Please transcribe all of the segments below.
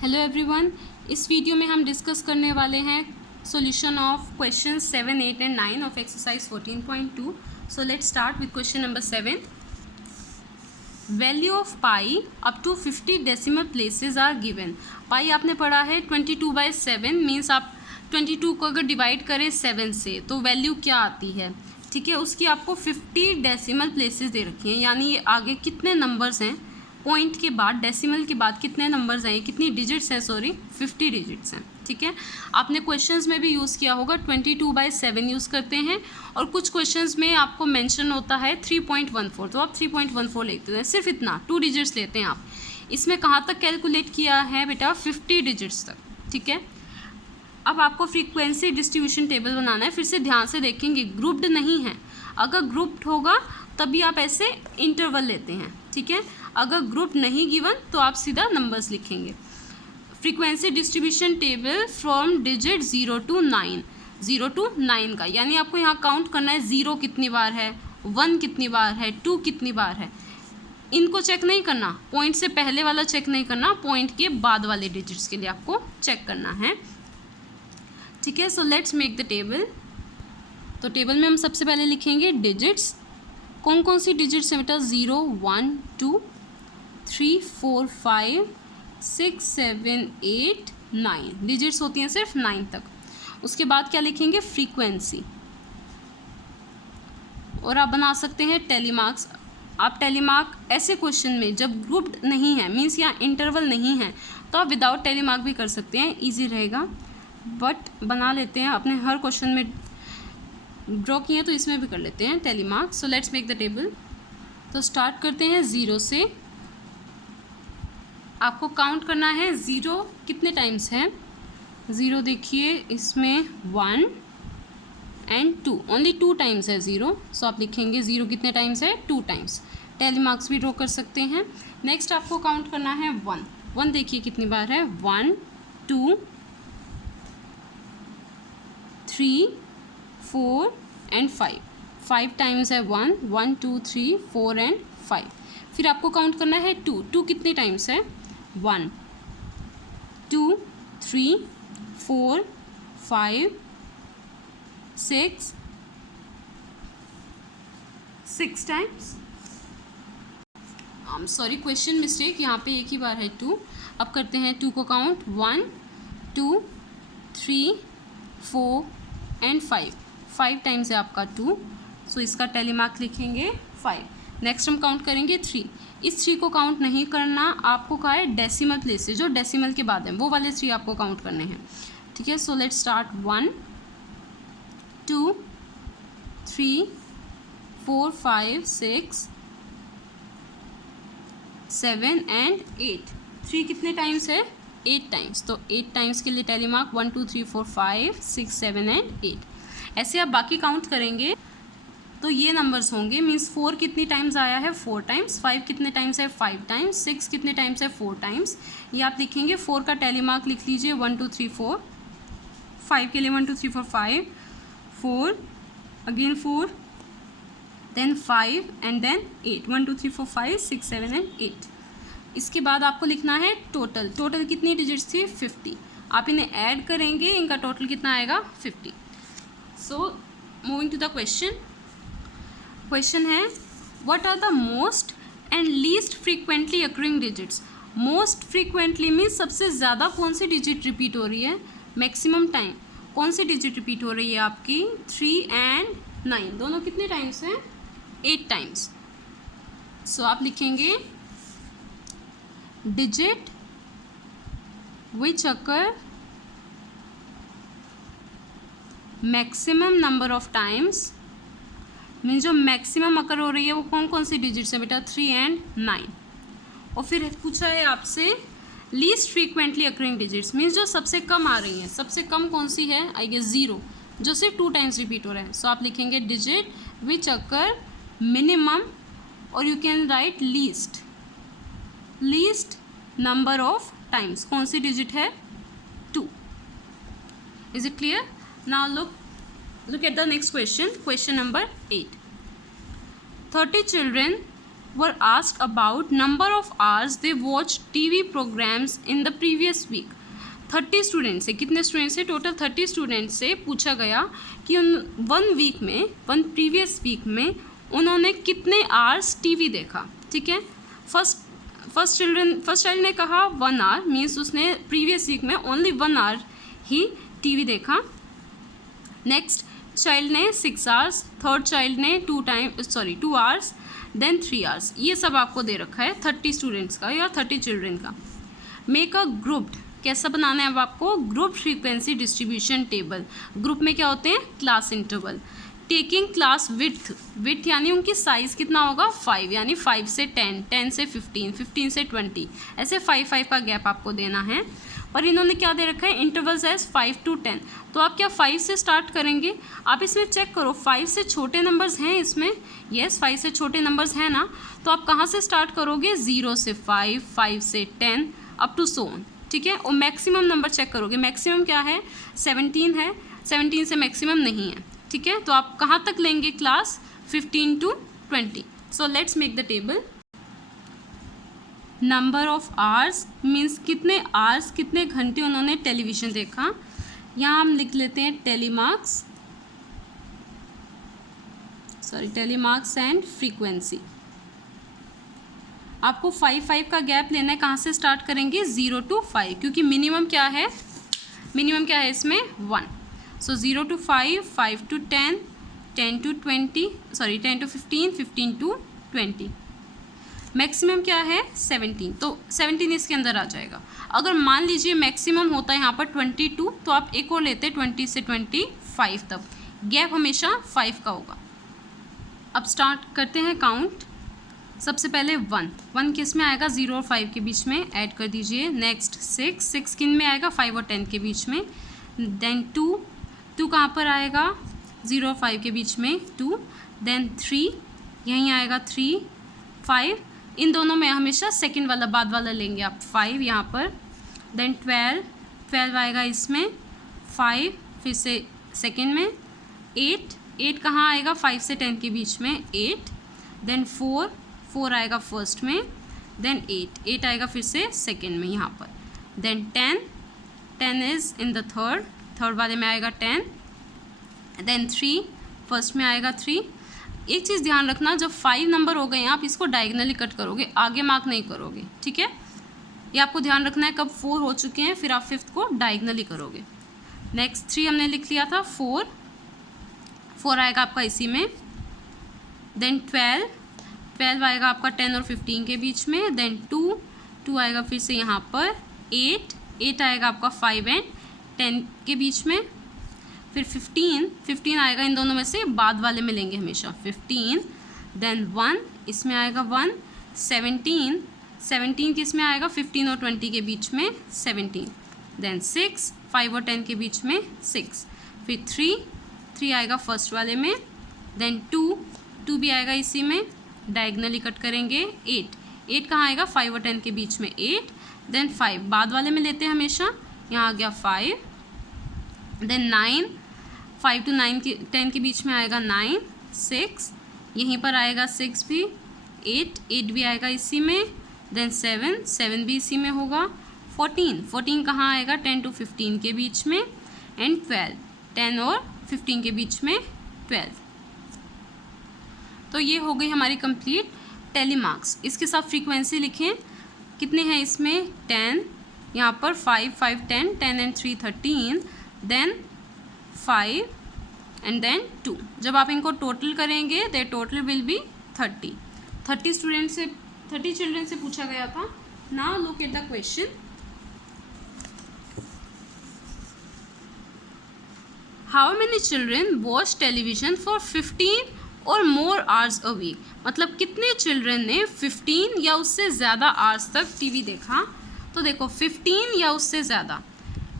Hello everyone, इस video में हम डिस्कस करने वाले हैं solution of question 7, 8 and 9 of exercise 14.2. So let's start with question number 7. Value of pi up to 50 decimal places are given. Pi आपने पढ़ा है 22/7 मीन्स आप 22 को अगर डिवाइड करें 7 से तो वैल्यू क्या आती है. ठीक है, उसकी आपको 50 डेसिमल प्लेसेस दे रखी हैं, यानी ये आगे कितने नंबर्स हैं, पॉइंट के बाद डेसिमल के बाद कितने नंबर्स हैं, कितनी डिजिट्स हैं, 50 डिजिट्स हैं. ठीक है, आपने क्वेश्चंस में भी यूज़ किया होगा 22/7 यूज़ करते हैं, और कुछ क्वेश्चंस में आपको मेंशन होता है 3.14, तो आप 3.14 लेते हैं, सिर्फ इतना 2 डिजिट्स लेते हैं आप. इसमें कहाँ तक कैलकुलेट किया है बेटा, 50 डिजिट्स तक. ठीक है, अब आपको फ्रीक्वेंसी डिस्ट्रीब्यूशन टेबल बनाना है. फिर से ध्यान से देखेंगे, ग्रुप्ड नहीं है. अगर ग्रुप्ड होगा तभी आप ऐसे इंटरवल लेते हैं. ठीक है, अगर ग्रुप नहीं गिवन तो आप सीधा नंबर्स लिखेंगे. Frequency distribution table from digit 0 to 9, 0 to 9 का, यानी आपको यहाँ काउंट करना है 0 कितनी बार है, 1 कितनी बार है, 2 कितनी बार है. इनको चेक नहीं करना, पॉइंट से पहले वाला चेक नहीं करना, पॉइंट के बाद वाले डिजिट्स के लिए आपको चेक करना है. ठीक है, सो लेट्स मेक द टेबल. तो टेबल में हम सबसे पहले लिखेंगे डिजिट्स. कौन कौन सी डिजिट्स हैं बेटा, 0, 1, 2, 3, 4, 5, 6, 7, 8, 9 डिजिट्स होती हैं सिर्फ 9 तक. उसके बाद क्या लिखेंगे, फ्रीक्वेंसी. और आप बना सकते हैं टेलीमार्क्स. आप टेलीमार्क ऐसे क्वेश्चन में जब ग्रुप्ड नहीं है, मीन्स यहाँ इंटरवल नहीं है, तो आप विदाउट टेलीमार्क भी कर सकते हैं, ईजी रहेगा. बट बना लेते हैं, आपने हर क्वेश्चन में ड्रॉ किए तो इसमें भी कर लेते हैं tally mark. So let's make the table. तो स्टार्ट करते हैं 0 से. आपको काउंट करना है 0 कितने टाइम्स है. 0 देखिए इसमें 1 एंड 2, ओनली 2 टाइम्स है 0. सो आप लिखेंगे 0 कितने टाइम्स है, 2 टाइम्स. टेलीमार्क्स भी ड्रॉ कर सकते हैं. नेक्स्ट आपको काउंट करना है 1. 1 देखिए कितनी बार है, 1, 2, 3, 4 एंड 5. 5 टाइम्स है 1, 1, 2, 3, 4 एंड 5. फिर आपको काउंट करना है 2. 2 कितने टाइम्स है, 1, 2, 3, 4, 5, 6 टाइम्स. सॉरी, क्वेश्चन मिस्टेक, यहाँ पे एक ही बार है 2. अब करते हैं 2 को काउंट, 1, 2, 3, 4 एंड 5. 5 टाइम्स है आपका 2, सो इसका टेलीमार्क लिखेंगे 5. नेक्स्ट हम काउंट करेंगे 3. इस 3 को काउंट नहीं करना, आपको कहा है डेसिमल प्लेसेस, जो डेसिमल के बाद हैं वो वाले 3 आपको काउंट करने हैं. ठीक है, सो लेट्स स्टार्ट. 1, 2, 3, 4, 5, 6, 7 एंड 8. 3 कितने टाइम्स है, 8 टाइम्स. तो 8 टाइम्स के लिए टेलीमार्क 1, 2, 3, 4, 5, 6, 7 एंड 8. ऐसे आप बाकी काउंट करेंगे तो ये नंबर्स होंगे. मीन्स 4 कितनी टाइम्स आया है, 4 टाइम्स. 5 कितने टाइम्स है, 5 टाइम्स. 6 कितने टाइम्स है, 4 टाइम्स. ये आप लिखेंगे. 4 का टेलीमार्क लिख लीजिए, 1, 2, 3, 4. 5 के लिए 1, 2, 3, 4, 5, 4 again 4, then 5 and then 8. 1, 2, 3, 4, 5, 6, 7 and 8. इसके बाद आपको लिखना है टोटल. टोटल कितनी डिजिट्स थी, 50. आप इन्हें ऐड करेंगे, इनका टोटल कितना आएगा, 50. So moving to the question. Question है, what are the most and least frequently occurring digits. Most frequently means सबसे ज़्यादा कौन सी डिजिट रिपीट हो रही है, मैक्सिमम टाइम कौन सी डिजिट रिपीट हो रही है आपकी, 3 एंड 9 दोनों कितने टाइम्स हैं, 8 टाइम्स. सो आप लिखेंगे digit which occur maximum number of times. Means जो मैक्सिमम अकर हो रही है वो कौन कौन सी डिजिट्स है बेटा, 3 एंड 9. और फिर पूछा है आपसे least frequently occurring digits, means जो सबसे कम आ रही हैं. सबसे कम कौन सी है, आई गेस 0, जो सिर्फ 2 टाइम्स रिपीट हो रहा है. सो आप लिखेंगे डिजिट विच अकर मिनिमम, और you can write least number of times. कौन सी डिजिट है, 2. Is it clear. Now look at the next question. Question number 8. 30 children were asked about number of hours they watched TV programs in the previous week. 30 student से, कितने student से, total 30 student से पूछा गया कि उन one previous week में उन्होंने कितने आवर्स टीवी देखा. ठीक है. फर्स्ट चाइल्ड ने कहा 1 आवर, मीन्स उसने प्रीवियस वीक में ओनली 1 आवर ही टीवी देखा. नेक्स्ट चाइल्ड ने 6 आवर्स, थर्ड चाइल्ड ने 2 आवर्स, देन 3 आवर्स. ये सब आपको दे रखा है 30 स्टूडेंट्स का या 30 चिल्ड्रन का. मेक अ ग्रुप्ड, कैसा बनाना है अब आपको, group frequency distribution table. Group में क्या होते हैं, class interval. Taking class with यानी उनकी साइज़ कितना होगा, 5, यानी 5 से 10, 10 से 15, 15 से 20, ऐसे 5 का गैप आपको देना है. और इन्होंने क्या दे रखा है, इंटरवल्स एज 5 to 10. तो आप क्या 5 से स्टार्ट करेंगे. आप इसमें चेक करो 5 से छोटे नंबर्स हैं इसमें, यस 5 से छोटे नंबर्स हैं ना. तो आप कहाँ से स्टार्ट करोगे, 0 से 5, 5 से 10 अप टू सो ऑन. ठीक है. और मैक्सिमम नंबर चेक करोगे, मैक्सिमम क्या है, 17 है, 17 से मैक्सिमम नहीं है. ठीक है. तो आप कहाँ तक लेंगे class, 15 to 20. So let's make the table. Number of hours means कितने आवर्स, कितने घंटे उन्होंने टेलीविज़न देखा. यहाँ हम लिख लेते हैं टेलीमार्क्स एंड फ्रीक्वेंसी. आपको 5 का गैप लेना है. कहाँ से स्टार्ट करेंगे, 0 to 5, क्योंकि मिनिमम क्या है इसमें 1. सो 0 to 5, 5 to 10, 10 to 15, 15 to 20. Maximum क्या है, 17. तो 17 इसके अंदर आ जाएगा. अगर मान लीजिए मैक्सिमम होता है यहाँ पर 22, तो आप एक और लेते 20 से 25 तक. गैप हमेशा 5 का होगा. अब स्टार्ट करते हैं काउंट. सबसे पहले 1 किस में आएगा, 0 और 5 के बीच में, ऐड कर दीजिए. नेक्स्ट 6 किन में आएगा, 5 और 10 के बीच में. देन 2 कहाँ पर आएगा, 0 और 5 के बीच में 2. देन 3 यहीं आएगा, 3, 5 इन दोनों में हमेशा सेकंड वाला बाद वाला लेंगे आप, 5 यहाँ पर. देन 12 आएगा इसमें, 5 फिर से सेकंड में. 8 कहाँ आएगा, 5 से 10 के बीच में, 8. देन 4 आएगा फर्स्ट में. देन 8 आएगा फिर से सेकंड में यहाँ पर. Then 10 is in the third वाले में आएगा 10. देन 3 फर्स्ट में आएगा 3. एक चीज़ ध्यान रखना, जब 5 नंबर हो गए हैं आप इसको डायगनली कट करोगे, आगे मार्क नहीं करोगे. ठीक है. ये आपको ध्यान रखना है. कब 4 हो चुके हैं फिर आप 5th को डायगनली करोगे. नेक्स्ट 3 हमने लिख लिया था. 4 आएगा आपका इसी में. देन 12 आएगा आपका 10 और 15 के बीच में. देन 2 आएगा फिर से यहाँ पर. 8 आएगा आपका 5 एंड 10 के बीच में. फिर 15 आएगा इन दोनों में से बाद वाले में लेंगे हमेशा, 15. देन 1 इसमें आएगा 1. 17 किस में आएगा, 15 और 20 के बीच में 17. देन 6 5 और 10 के बीच में 6. फिर 3 आएगा फर्स्ट वाले में. देन 2 भी आएगा इसी में, डायगनली कट करेंगे. 8 कहाँ आएगा, 5 और 10 के बीच में 8. देन 5 बाद वाले में लेते हैं हमेशा, यहाँ आ गया 5. देन 9 5 to 10 के बीच में आएगा 9. 6 यहीं पर आएगा 6 भी. 8 भी आएगा इसी में. देन 7 भी इसी में होगा. 14 कहाँ आएगा, 10 to 15 के बीच में. एंड 12 10 और 15 के बीच में 12. तो ये हो गई हमारी कंप्लीट टेलीमार्क्स. इसके साथ फ्रीक्वेंसी लिखें, कितने हैं इसमें, 10. यहाँ पर 5 10 एंड 3 13. Then 5 and then 2. जब आप इनको टोटल करेंगे there total will be 30. 30 children से पूछा गया था. Now look at the question. How many children watch television for 15 और मोर आवर्स अ वीक. मतलब कितने चिल्ड्रन ने 15 या उससे ज़्यादा आवर्स तक टीवी देखा. तो देखो 15 या उससे ज़्यादा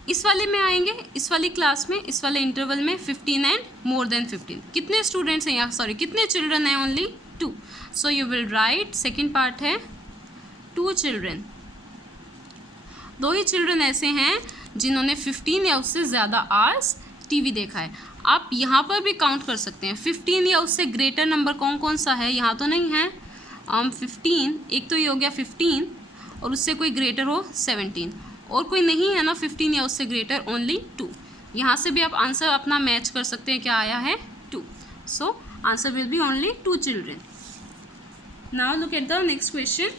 इस वाले में आएंगे, इस वाली क्लास में, इस वाले इंटरवल में 15 एंड मोर देन 15. कितने स्टूडेंट्स हैं यहाँ, सॉरी कितने चिल्ड्रन हैं, only 2. So you will write, second part है 2 चिल्ड्रन. 2 ही चिल्ड्रन ऐसे हैं जिन्होंने 15 या उससे ज़्यादा आवर्स टीवी देखा है. आप यहाँ पर भी काउंट कर सकते हैं. 15 या उससे ग्रेटर नंबर कौन कौन सा है, यहाँ तो नहीं है. 15, एक तो ये हो गया 15 और उससे कोई ग्रेटर हो 17, और कोई नहीं है ना 15 या उससे ग्रेटर, ओनली 2। यहाँ से भी आप आंसर अपना मैच कर सकते हैं, क्या आया है 2। So answer will be only 2 children. Now look at the next question.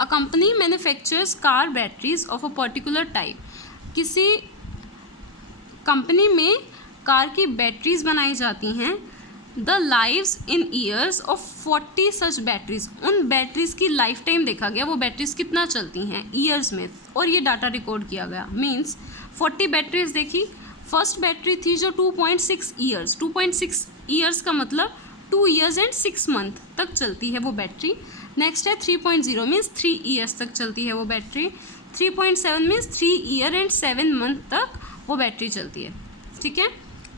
A company manufactures car batteries of a particular type. किसी कंपनी में कार की बैटरीज बनाई जाती हैं। The lives in years of 40 such batteries. उन बैटरीज की life time देखा गया, वो बैटरीज कितना चलती हैं ईयर्स में, और ये डाटा रिकॉर्ड किया गया। मीन्स 40 बैटरीज देखी। फर्स्ट बैटरी थी जो 2.6 ईयर्स, 2.6 ईयर्स का मतलब 2 ईयर्स एंड 6 मंथ तक चलती है वो बैटरी। नेक्स्ट है 3.0 मीन्स 3 ईयर्स तक चलती है वो battery. 3.7 means 3 year and 7 month तक वो बैटरी चलती है। ठीक है,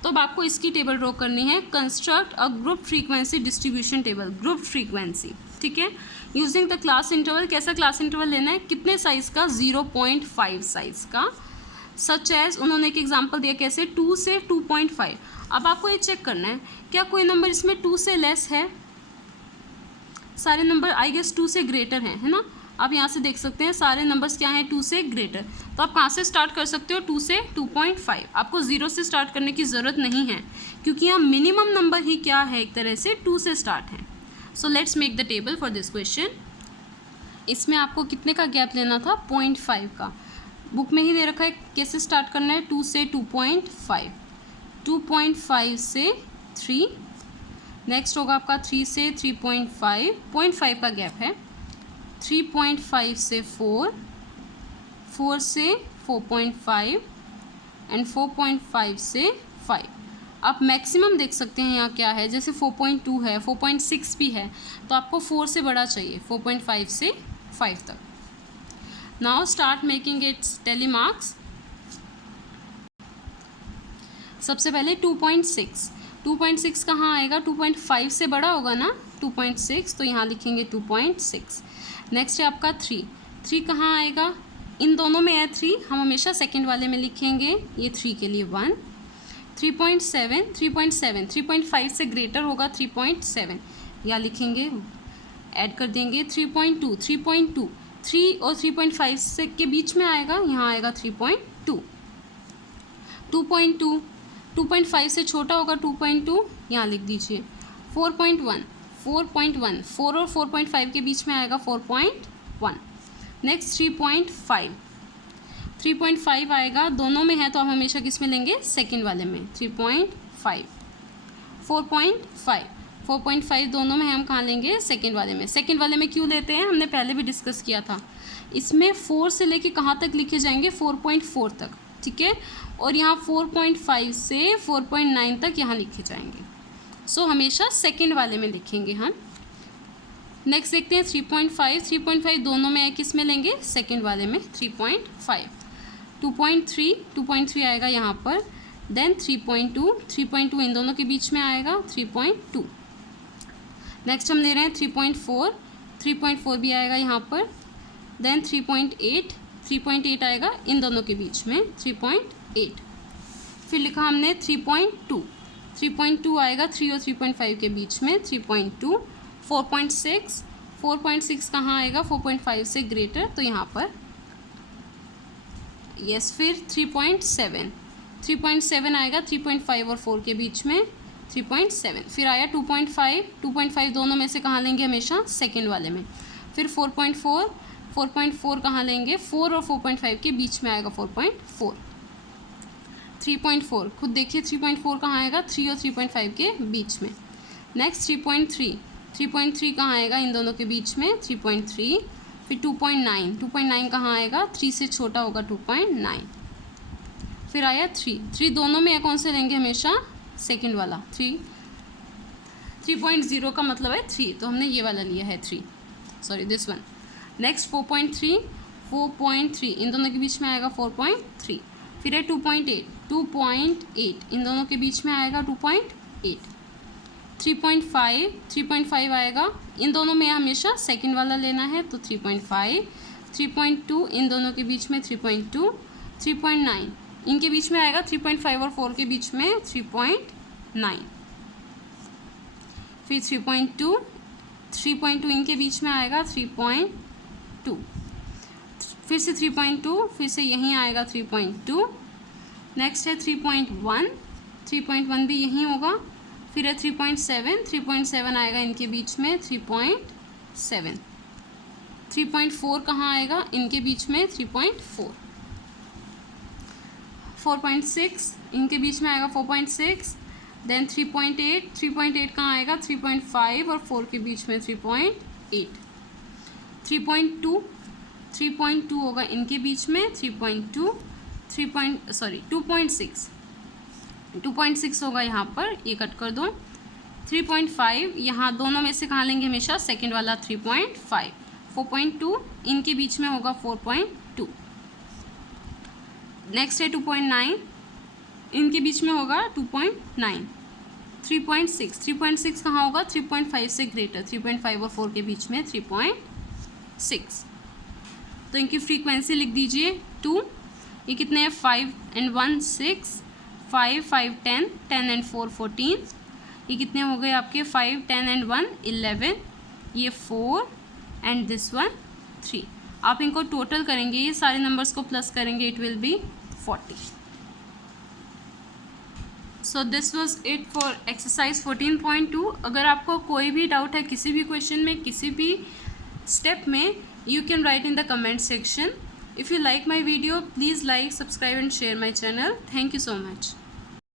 तो अब आपको इसकी टेबल ड्रॉ करनी है। Construct a group frequency distribution table, group frequency. ठीक है, यूजिंग द क्लास इंटरवल। कैसा क्लास इंटरवल लेना है, कितने साइज़ का, 0.5 साइज़ का। सच एज, उन्होंने एक एग्जांपल दिया कैसे, 2 से 2.5। अब आपको ये चेक करना है क्या कोई नंबर इसमें 2 से लेस है। सारे नंबर आई गेस 2 से ग्रेटर हैं, है ना। आप यहाँ से देख सकते हैं सारे नंबर्स क्या हैं, 2 से ग्रेटर। तो आप कहाँ से स्टार्ट कर सकते हो, 2 से 2.5। आपको 0 से स्टार्ट करने की ज़रूरत नहीं है, क्योंकि यहाँ मिनिमम नंबर ही क्या है, एक तरह से 2 से स्टार्ट है। सो let's make the table for this question. इसमें आपको कितने का गैप लेना था, 0.5 का। बुक में ही दे रखा है कैसे स्टार्ट करना है, 2 से 2.5, 2.5 से 3, नेक्स्ट होगा आपका 3 से 3.5, 0.5 का गैप है। 3.5 से 4, 4 से 4.5 एंड 4.5 से 5। आप मैक्सिमम देख सकते हैं यहाँ क्या है, जैसे 4.2 है, 4.6 भी है, तो आपको 4 से बड़ा चाहिए, 4.5 से 5 तक। Now start making its tally marks. सबसे पहले 2.6, 2.6 कहाँ आएगा, 2.5 से बड़ा होगा ना 2.6, तो यहाँ लिखेंगे 2.6। नेक्स्ट है आपका 3, 3 कहाँ आएगा, इन दोनों में है 3, हम हमेशा सेकंड वाले में लिखेंगे, ये 3 के लिए 1। 3.7, 3.7, 3.5 से ग्रेटर होगा 3.7, यहाँ लिखेंगे, ऐड कर देंगे। 3.2, 3.2, 3 और 3.5 से के बीच में आएगा, यहाँ आएगा 3.2। 2.2, 2.5 से छोटा होगा 2.2, यहाँ लिख दीजिए। 4.1, 4.1, 4 और 4.5 के बीच में आएगा 4.1। नेक्स्ट 3.5, 3.5 आएगा, दोनों में है तो आप हमेशा किस में लेंगे, सेकंड वाले में, 3.5। 4.5, 4.5 दोनों में हम कहाँ लेंगे, सेकंड वाले में। सेकंड वाले में क्यों लेते हैं, हमने पहले भी डिस्कस किया था। इसमें 4 से लेके कहाँ तक लिखे जाएंगे, 4.4 तक। ठीक है, और यहाँ 4.5 से 4.9 तक यहाँ लिखे जाएंगे। सो हमेशा सेकंड वाले में लिखेंगे हम। नेक्स्ट देखते हैं 3.5, 3.5 दोनों में है, किस में लेंगे, सेकंड वाले में, 3.5। 2.3, 2.3 आएगा यहाँ पर। देन 3.2, 3.2 इन दोनों के बीच में आएगा, 3.2। नेक्स्ट हम ले रहे हैं 3.4, 3.4 भी आएगा यहाँ पर। देन 3.8, 3.8 आएगा इन दोनों के बीच में, 3.8। फिर लिखा हमने 3.2, 3.2 आएगा 3 और 3.5 के बीच में, 3.2। 4.6, 4.6 कहाँ आएगा, 4.5 से ग्रेटर, तो यहाँ पर यस। फिर 3.7, 3.7 आएगा 3.5 और 4 के बीच में, 3.7। फिर आया 2.5, 2.5 दोनों में से कहाँ लेंगे, हमेशा सेकंड वाले में। फिर 4.4, 4.4 कहाँ लेंगे, 4 और 4.5 के बीच में आएगा 4.4। 3.4 खुद देखिए, 3.4 कहाँ आएगा, 3 और 3.5 के बीच में। नेक्स्ट 3.3, 3.3 कहाँ आएगा, इन दोनों के बीच में, 3.3। फिर 2.9, 2.9 कहाँ आएगा, 3 से छोटा होगा 2.9। फिर आया 3, 3 दोनों में कौन से लेंगे, हमेशा सेकंड वाला, 3। 3.0 का मतलब है 3, तो हमने ये वाला लिया है 3, सॉरी दिस वन। नेक्स्ट 4.3, 4.3 इन दोनों के बीच में आएगा 4.3। फिर है 2.8, 2.8 इन दोनों के बीच में आएगा 2.8। 3.5, 3.5 आएगा, इन दोनों में हमेशा सेकंड वाला लेना है, तो 3.5। 3.2 इन दोनों के बीच में 3.2। 3.9 इनके बीच में आएगा, 3.5 और 4 के बीच में 3.9। फिर 3.2 इनके बीच में आएगा 3.2, फिर से 3.2, फिर से यहीं आएगा 3.2, नेक्स्ट है 3.1 भी यहीं होगा, फिर है 3.7 आएगा इनके बीच में 3.7, 3.4 कहाँ आएगा इनके बीच में 3.4, 4.6 इनके बीच में आएगा 4.6, देन 3.8 कहाँ आएगा 3.5 और 4 के बीच में 3.8, 3.2 होगा इनके बीच में 2.6 होगा यहाँ पर, ये कट कर दो, 3.5 यहाँ दोनों में से कहाँ लेंगे हमेशा सेकंड वाला 3.5, 4.2 इनके बीच में होगा 4.2, नेक्स्ट है 2.9 इनके बीच में होगा 2.9, 3.6 कहाँ होगा 3.5 से ग्रेटर, 3.5 और 4 के बीच में 3.6, तो इनकी फ्रीक्वेंसी लिख दीजिए 2, ये कितने हैं 5 and 1 6, 5 5 10 10 and 4 14, ये कितने हो गए आपके 5 10 and 1 11, ये 4 and this one 3, आप इनको टोटल करेंगे, ये सारे नंबर्स को प्लस करेंगे, it will be 40. So this was it for exercise 14.2. अगर आपको कोई भी डाउट है किसी भी क्वेश्चन में, किसी भी स्टेप में, you can write in the comment section. If you like my video, please like, subscribe and share my channel. Thank you so much.